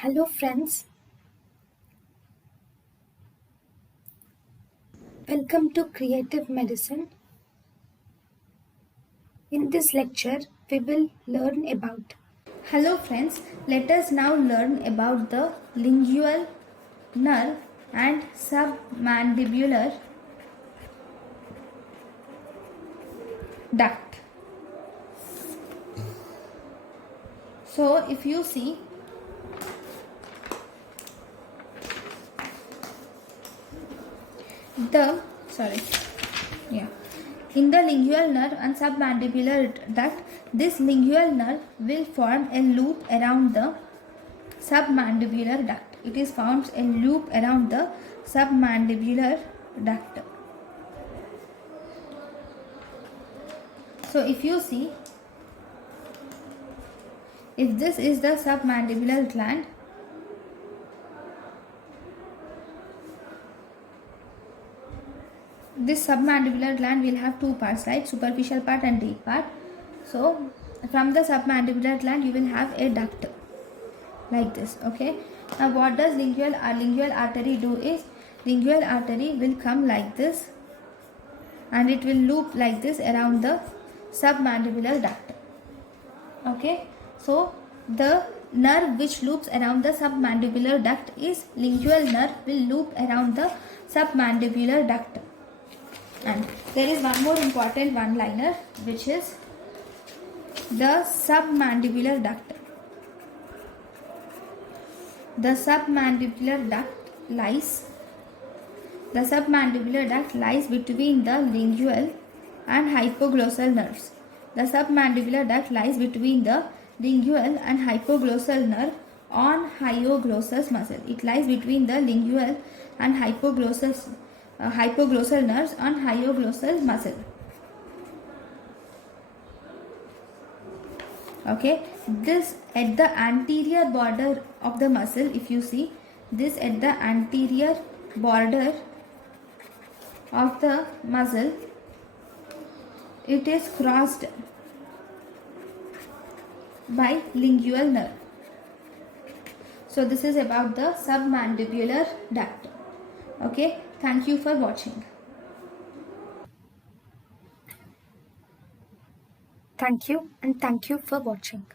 Hello friends, welcome to Creative Medicine. In this lecture, we will learn about. Hello friends, let us now learn about the lingual nerve and submandibular duct. So if you see, in the lingual nerve and submandibular duct, this lingual nerve will form a loop around the submandibular duct. It is forms a loop around the submandibular duct. So if you see, if this is the submandibular gland, this submandibular gland will have two parts, right? Superficial part and deep part. So from the submandibular gland you will have a duct like this. Okay, now what does lingual artery do is, lingual artery will come like this and it will loop like this around the submandibular duct. Okay, so the nerve which loops around the submandibular duct is lingual nerve, will loop around the submandibular duct. And there is one more important one-liner, which is the submandibular duct. The submandibular duct lies between the lingual and hypoglossal nerves. The submandibular duct lies between the lingual and hypoglossal nerve on hyoglossus muscle. It lies between the lingual and hypoglossal nerves on hyoglossus muscle. Okay, this at the anterior border of the muscle, if you see this at the anterior border of the muscle, it is crossed by lingual nerve. So this is about the submandibular duct. Okay, thank you for watching. Thank you and thank you for watching.